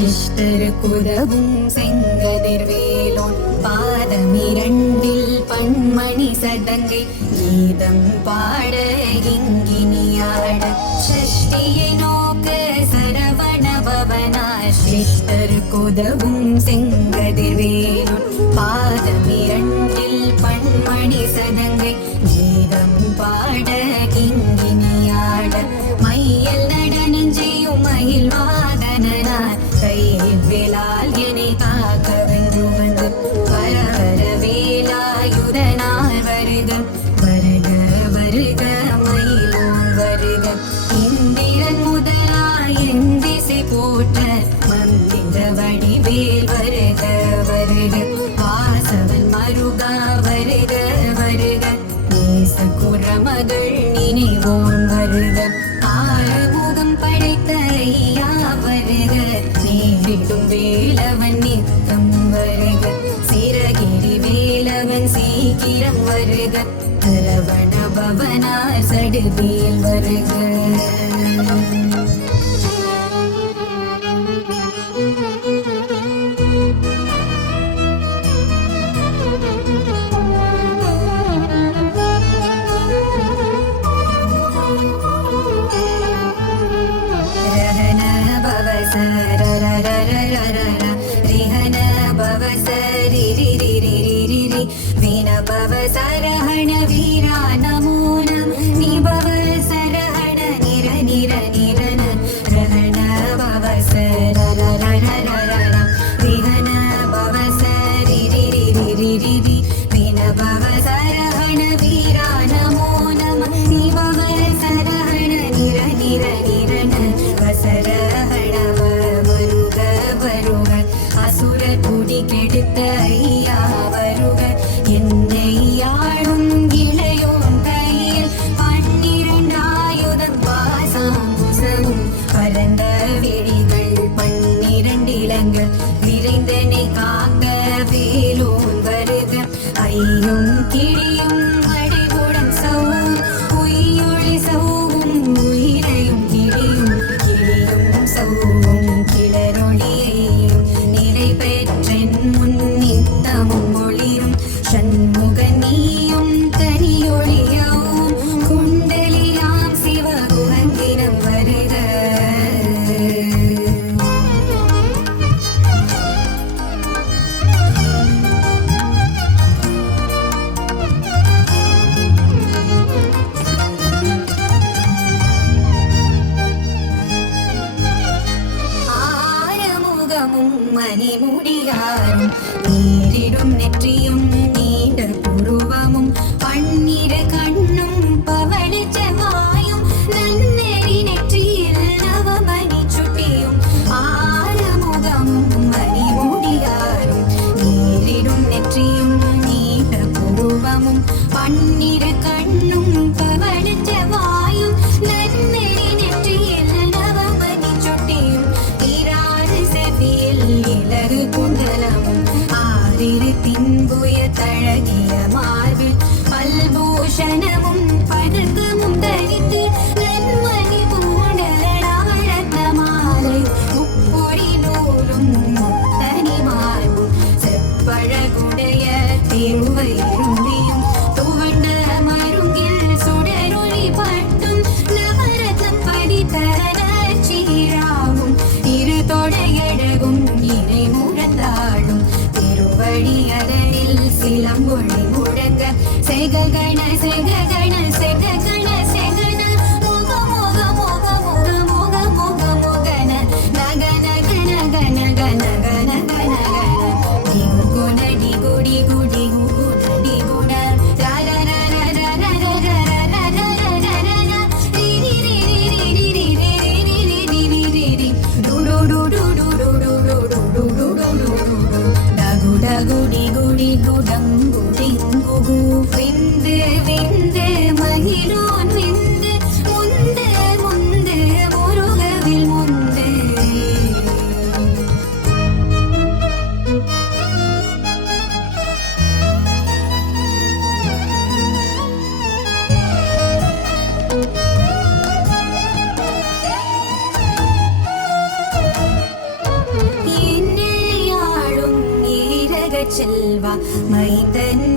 சிஷ்டருக்குதவும் செங்கதிர்வேலோன் பாதமிரண்டில் பண்மணி சதங்கை கீதம் பாட இங்கினியாட. சஷ்டியை நோக்க சரவண பவனா சிஷ்டருக்குதவும் வருக. வருக வருக நேசகுரமகள் நினைவோம் வருக. ஆறுமுகம் படைத்த ஐயா வருக நேரிடும் வேலவன் நித்தம் வருக. சிறகிரி வேலவன் சீக்கிரம் வருக. கலவன பவனார் சடுபேல் வருக. भव सरि वीरान ಜಗಗಣ my identity.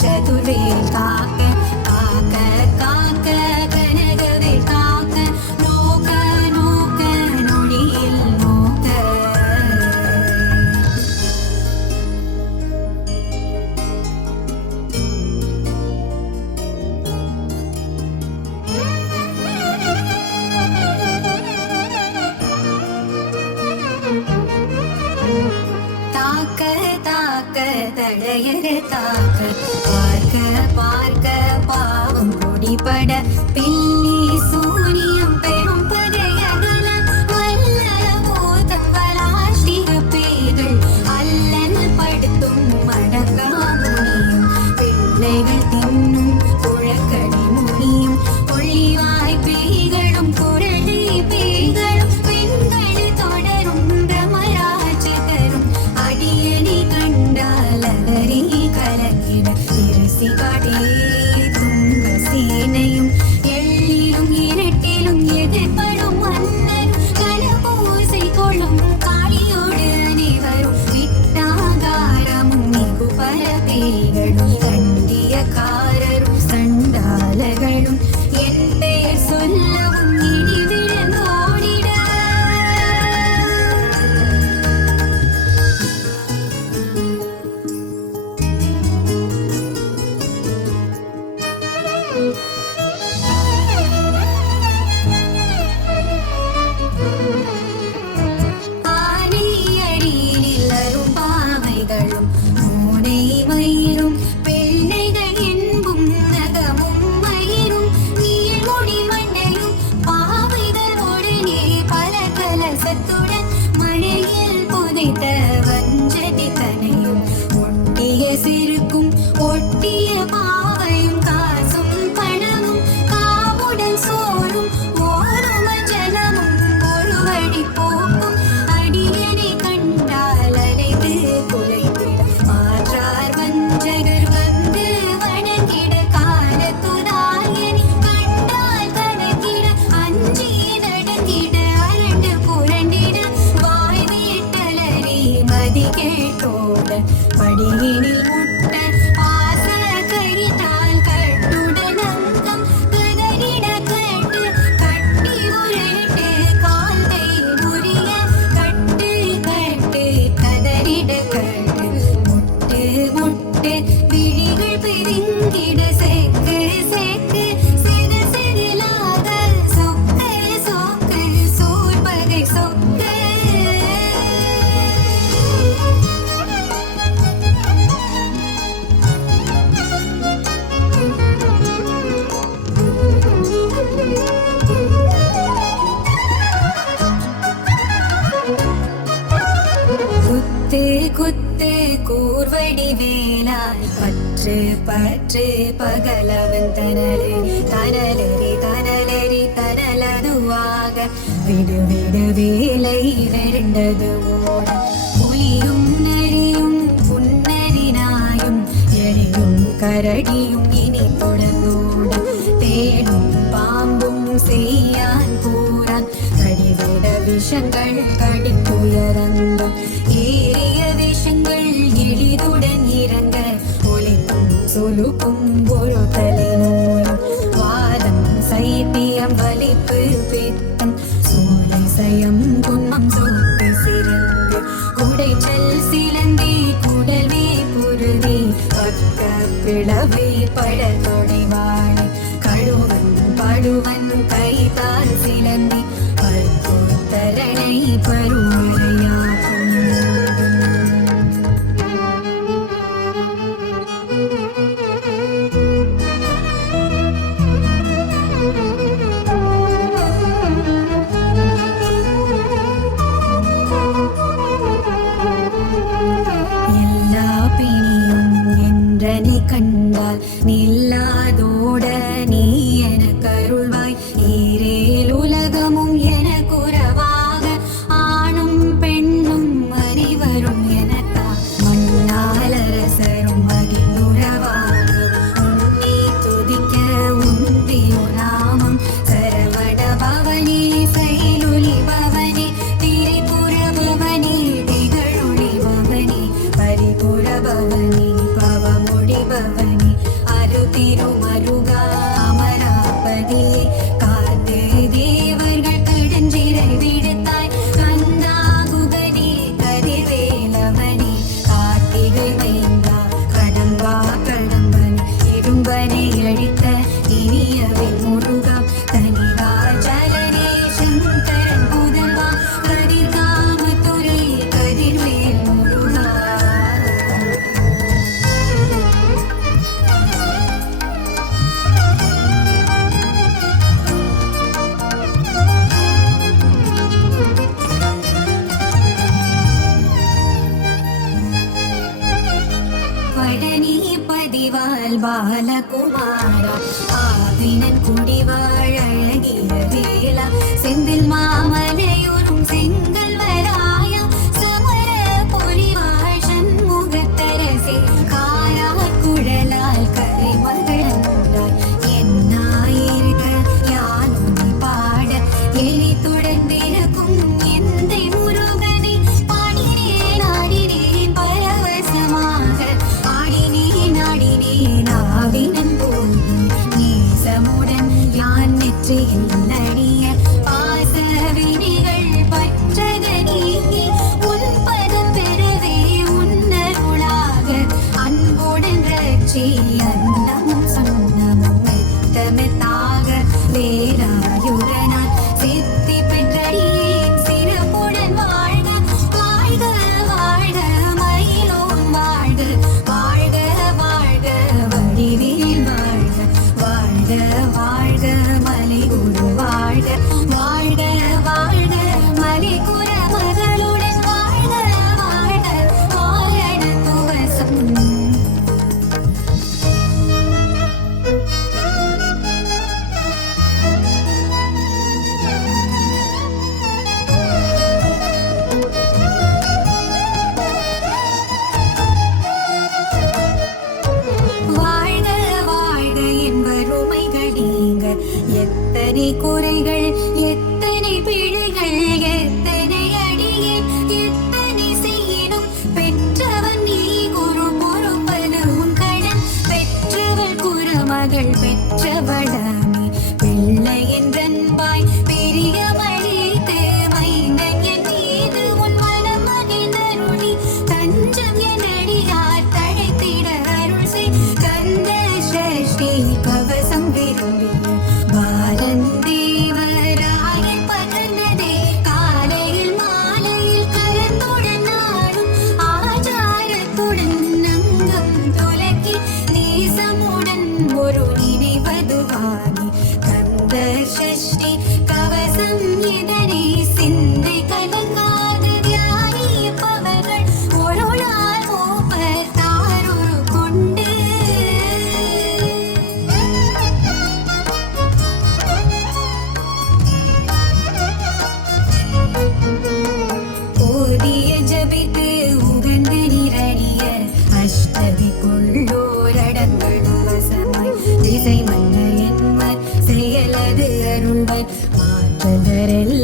ചതുരേൽ കാക്ക കാക്ക പകലവൻ തനലരി തനലരി തനലരി തനലതുവാക. വിടു വിടു വേലൈ വരണ്ടതു പുലിയും നരിയും പുന്നരിനായും എരിയും കരടിയും ഇനി തുടങ്ങൂടും തേടും പാമ്പും ചെയ്യാൻ കൂടാൻ കടിവിട വിഷങ്ങൾ കടിക്കുയരന്തും. ഏറിയ വിഷങ്ങൾ എളിതുടൻ ஒழுக்கும் ஒரு தலைநூலும் வாதம் சைத்தியம் வலிப்பு பேத்தம் சூழை சயம் குன்மம் சோப்பு சிறப்பு உடைச்சல் சிலந்தி குடவே புருதி. பக்க பிளவை பட தொடைவாள் கழுவன் படுவன் கைத்தார் சிலந்தி. பற்போத்தரணை பருவரை ni. eres